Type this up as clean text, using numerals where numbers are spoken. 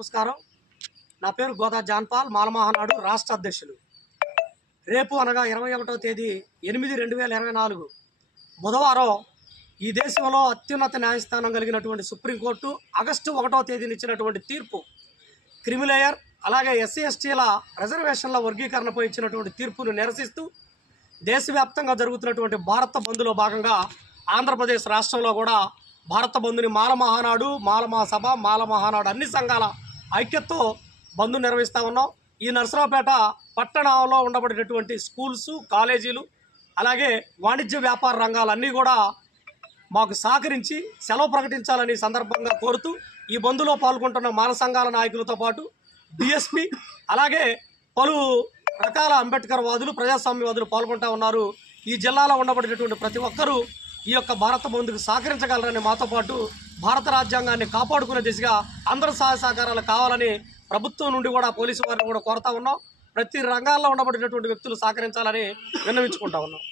నమస్కారం. నా పేరు గోదా జాన్పాల్, మాలమహానాడు రాష్ట్ర అధ్యక్షులు. రేపు అనగా 21వ తేదీ 8/2024 బుధవారం ఈ దేశంలో అత్యున్నత న్యాయస్థానం కలిగినటువంటి సుప్రీంకోర్టు ఆగస్టు 1వ తేదీని ఇచ్చినటువంటి తీర్పు, క్రిమిలేయర్ అలాగే ఎస్సీ ఎస్టీల రిజర్వేషన్ల వర్గీకరణపై ఇచ్చినటువంటి తీర్పును నిరసిస్తూ దేశవ్యాప్తంగా జరుగుతున్నటువంటి భారత బంద్లో భాగంగా ఆంధ్రప్రదేశ్ రాష్ట్రంలో కూడా భారత బంద్ని మాలమహానాడు, మాలమహాసభ, మాలమహానాడు అన్ని సంఘాల ఐక్యతతో బంద్ నిర్వహిస్తూ ఉన్నాం. ఈ నరసరావుపేట పట్టణంలో ఉండబడేటటువంటి స్కూల్స్, కాలేజీలు అలాగే వాణిజ్య వ్యాపార రంగాలన్నీ కూడా మాకు సహకరించి సెలవు ప్రకటించాలని సందర్భంగా కోరుతూ ఈ బంద్లో పాల్గొంటున్న మాల సంఘాల నాయకులతో పాటు డిఎస్పీ అలాగే పలు రకాల అంబేద్కర్ వాదులు, ప్రజాస్వామ్యవాదులు పాల్గొంటూ ఉన్నారు. ఈ జిల్లాలో ఉండబడేటటువంటి ప్రతి ఒక్కరూ ఈ యొక్క భారత బంద్కు సహకరించగలరని, మాతో పాటు భారత రాజ్యాంగాన్ని కాపాడుకునే దిశగా అందరూ సహాయ సహకారాలు కావాలని ప్రభుత్వం నుండి కూడా పోలీసు వారిని కూడా కోరుతా ఉన్నాం. ప్రతి రంగాల్లో ఉండబడేటటువంటి వ్యక్తులు సహకరించాలని విన్నవించుకుంటా ఉన్నాం.